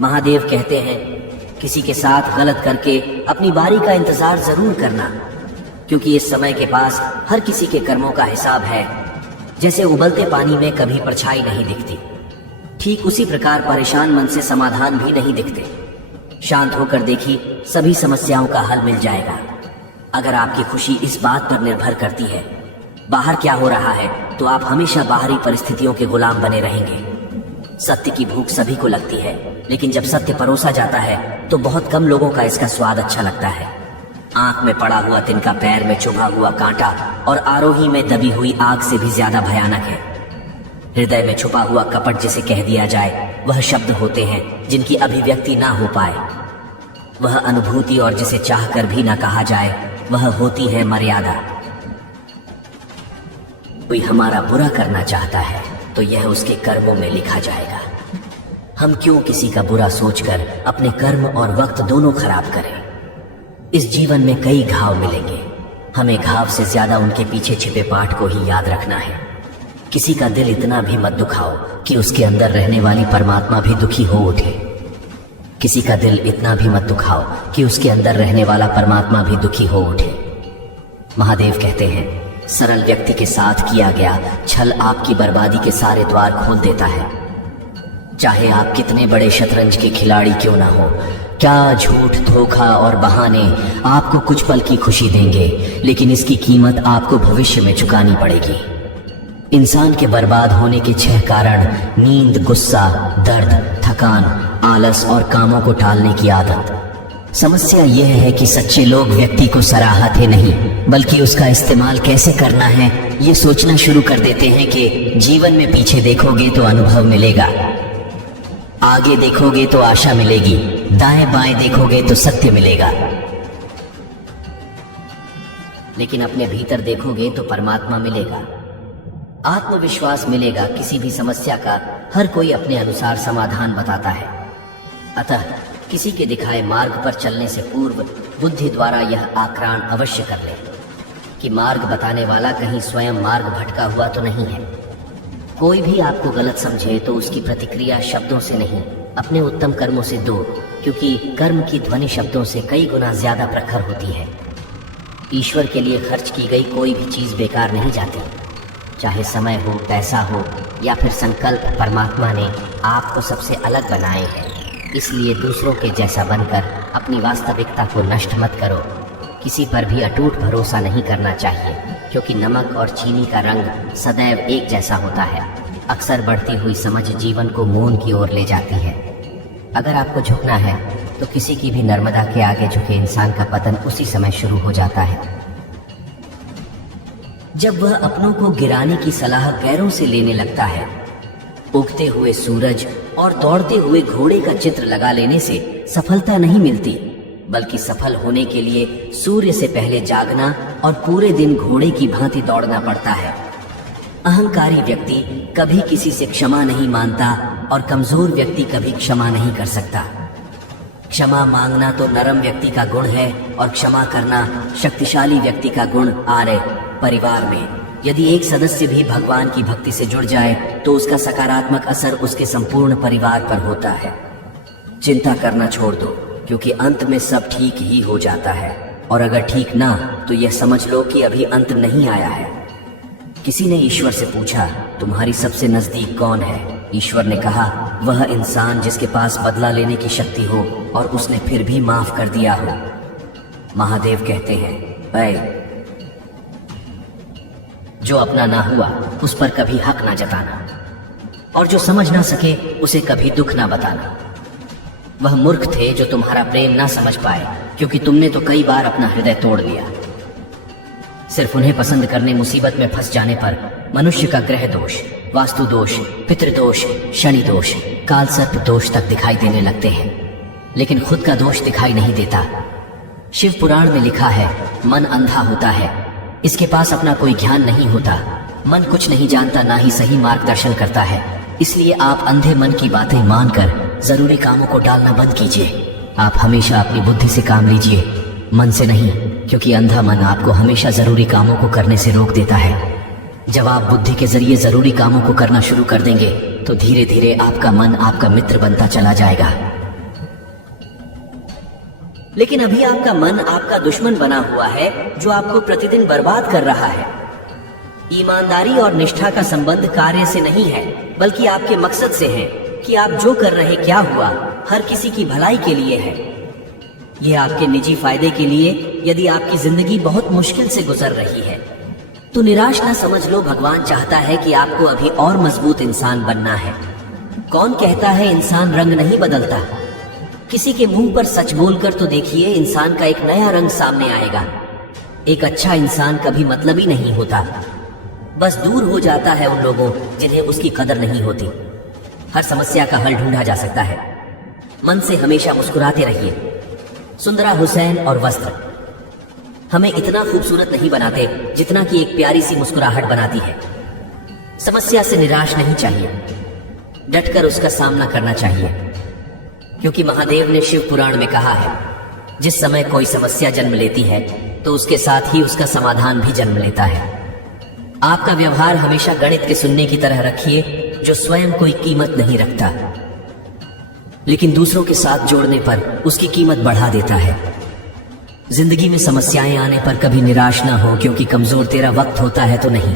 महादेव कहते हैं, किसी के साथ गलत करके अपनी बारी का इंतजार जरूर करना, क्योंकि इस समय के पास हर किसी के कर्मों का हिसाब है। जैसे उबलते पानी में कभी परछाई नहीं दिखती, ठीक उसी प्रकार परेशान मन से समाधान भी नहीं दिखते। शांत होकर देखी, सभी समस्याओं का हल मिल जाएगा। अगर आपकी खुशी इस बात पर निर्भर करती है बाहर क्या हो रहा है, तो आप हमेशा बाहरी परिस्थितियों के गुलाम बने रहेंगे। सत्य की भूख सभी को लगती है, लेकिन जब सत्य परोसा जाता है तो बहुत कम लोगों का इसका स्वाद अच्छा लगता है। आंख में पड़ा हुआ तिनका पैर में चुभा हुआ कांटा और आरोही में दबी हुई आग से भी ज्यादा भयानक है। हृदय में छुपा हुआ कपट जिसे कह दिया जाए, वह शब्द होते हैं जिनकी अभिव्यक्ति ना हो पाए। वह अनुभूति और जिसे चाहकर भी ना कहा जाए, वह होती है मर्यादा। कोई हमारा बुरा करना चाहता है तो यह उसके कर्मों में लिखा जाएगा। हम क्यों किसी का बुरा सोचकर अपने कर्म और वक्त दोनों खराब करें। इस जीवन में कई घाव मिलेंगे, हमें घाव से ज्यादा उनके पीछे छिपे पाठ को ही याद रखना है। किसी का दिल इतना भी मत दुखाओ कि उसके अंदर रहने वाली परमात्मा भी दुखी हो उठे। किसी का दिल इतना भी मत दुखाओ कि उसके अंदर रहने वाला परमात्मा भी दुखी हो उठे। महादेव कहते हैं, सरल व्यक्ति के साथ किया गया छल आपकी बर्बादी के सारे द्वार खोल देता है। चाहे आप कितने बड़े शतरंज के खिलाड़ी क्यों ना हो, क्या झूठ, धोखा और बहाने आपको कुछ पल की खुशी देंगे, लेकिन इसकी कीमत आपको भविष्य में चुकानी पड़ेगी। इंसान के बर्बाद होने के 6 कारण: नींद, गुस्सा, दर्द, थकान, आलस और कामों को टालने की आदत। समस्या यह है कि सच्चे लोग व्यक्ति को सराहते नहीं, बल्कि उसका इस्तेमाल कैसे करना है ये सोचना शुरू कर देते हैं। कि जीवन में पीछे देखोगे तो अनुभव मिलेगा, आगे देखोगे तो आशा मिलेगी, दाएं बाएं देखोगे तो सत्य मिलेगा, लेकिन अपने भीतर देखोगे तो परमात्मा मिलेगा, आत्मविश्वास मिलेगा। किसी भी समस्या का हर कोई अपने अनुसार समाधान बताता है। अतः किसी के दिखाए मार्ग पर चलने से पूर्व बुद्धि द्वारा यह आकलन अवश्य कर ले कि मार्ग बताने वाला कहीं स्वयं मार्ग भटका हुआ तो नहीं है। कोई भी आपको गलत समझे तो उसकी प्रतिक्रिया शब्दों से नहीं, अपने उत्तम कर्मों से दो, क्योंकि कर्म की ध्वनि शब्दों से कई गुना ज्यादा प्रखर होती है। ईश्वर के लिए खर्च की गई कोई भी चीज बेकार नहीं जाती, चाहे समय हो, पैसा हो या फिर संकल्प। परमात्मा ने आपको सबसे अलग बनाए हैं, इसलिए दूसरों के जैसा बनकर अपनी वास्तविकता को नष्ट मत करो। किसी पर भी अटूट भरोसा नहीं करना चाहिए, क्योंकि नमक और चीनी का रंग सदैव एक जैसा होता है। अक्सर बढ़ती हुई समझ जीवन को मौन की ओर ले जाती है। अगर आपको झुकना है तो किसी की भी नर्मदा के आगे झुके इंसान का पतन उसी समय शुरू हो जाता है, जब वह अपनों को गिराने की सलाह गैरों से लेने लगता है। उगते हुए सूरज और दौड़ते हुए घोड़े का चित्र लगा लेने से सफलता नहीं मिलती, बल्कि सफल होने के लिए सूर्य से पहले जागना और पूरे दिन घोड़े की भांति दौड़ना पड़ता है। अहंकारी व्यक्ति कभी किसी से क्षमा नहीं मांगता और कमजोर व्यक्ति कभी क्षमा नहीं कर सकता। क्षमा मांगना तो नरम व्यक्ति का गुण है और क्षमा करना शक्तिशाली व्यक्ति का गुण। आर्य परिवार में यदि एक सदस्य भी भगवान की भक्ति से जुड़ जाए तो उसका सकारात्मक असर उसके संपूर्ण परिवार पर होता है। चिंता करना छोड़ दो, क्योंकि अंत में सब ठीक ही हो जाता है, और अगर ठीक ना तो यह समझ लो कि अभी अंत नहीं आया है। किसी ने ईश्वर से पूछा, तुम्हारी सबसे नजदीक कौन है? ईश्वर ने कहा, वह इंसान जिसके पास बदला लेने की शक्ति हो और उसने फिर भी माफ कर दिया हो। महादेव कहते हैं, ऐ जो अपना ना हुआ उस पर कभी हक ना जताना, और जो समझ ना सके उसे कभी दुख ना बताना। वह मूर्ख थे जो तुम्हारा प्रेम ना समझ पाए, क्योंकि तुमने तो कई बार अपना हृदय तोड़ लिया। सिर्फ उन्हें पसंद करने मुसीबत में फंस जाने पर मनुष्य का ग्रह दोष, वास्तु दोष, पितृदोष, शनि दोष, कालसर्प दोष तक दिखाई देने लगते हैं, लेकिन खुद का दोष दिखाई नहीं देता। शिव पुराण में लिखा है, मन अंधा होता है, इसके पास अपना कोई ज्ञान नहीं होता। मन कुछ नहीं जानता, ना ही सही मार्गदर्शन करता है। इसलिए आप अंधे मन की बातें मानकर जरूरी कामों को टालना बंद कीजिए। आप हमेशा अपनी बुद्धि से काम लीजिए, मन से नहीं, क्योंकि अंधा मन आपको हमेशा जरूरी कामों को करने से रोक देता है। जब आप बुद्धि के जरिए जरूरी कामों को करना शुरू कर देंगे तो धीरे धीरे आपका मन आपका मित्र बनता चला जाएगा। लेकिन अभी आपका मन आपका दुश्मन बना हुआ है जो आपको प्रतिदिन बर्बाद कर रहा है। ईमानदारी और निष्ठा का संबंध कार्य से नहीं है, बल्कि आपके मकसद से है कि आप जो कर रहे क्या हुआ हर किसी की भलाई के लिए है। यह आपके निजी फायदे के लिए। यदि आपकी जिंदगी बहुत मुश्किल से गुजर रही है तो निराश न समझ लो। भगवान चाहता है कि आपको अभी और मजबूत इंसान बनना है। कौन कहता है इंसान रंग नहीं बदलता? किसी के मुंह पर सच बोलकर तो देखिए, इंसान का एक नया रंग सामने आएगा। एक अच्छा इंसान कभी मतलबी नहीं होता, बस दूर हो जाता है उन लोगों जिन्हें उसकी कदर नहीं होती। हर समस्या का हल ढूंढा जा सकता है। मन से हमेशा मुस्कुराते रहिए। सुंदरा हुसैन और वस्त्र हमें इतना खूबसूरत नहीं बनाते जितना कि एक प्यारी सी मुस्कुराहट बनाती है। समस्या से निराश नहीं चाहिए, डटकर उसका सामना करना चाहिए, क्योंकि महादेव ने शिव पुराण में कहा है, जिस समय कोई समस्या जन्म लेती है तो उसके साथ ही उसका समाधान भी जन्म लेता है। आपका व्यवहार हमेशा गणित के सुनने की तरह रखिए, जो स्वयं कोई कीमत नहीं रखता, लेकिन दूसरों के साथ जोड़ने पर उसकी कीमत बढ़ा देता है। जिंदगी में समस्याएं आने पर कभी निराश ना हो, क्योंकि कमजोर तेरा वक्त होता है तो नहीं,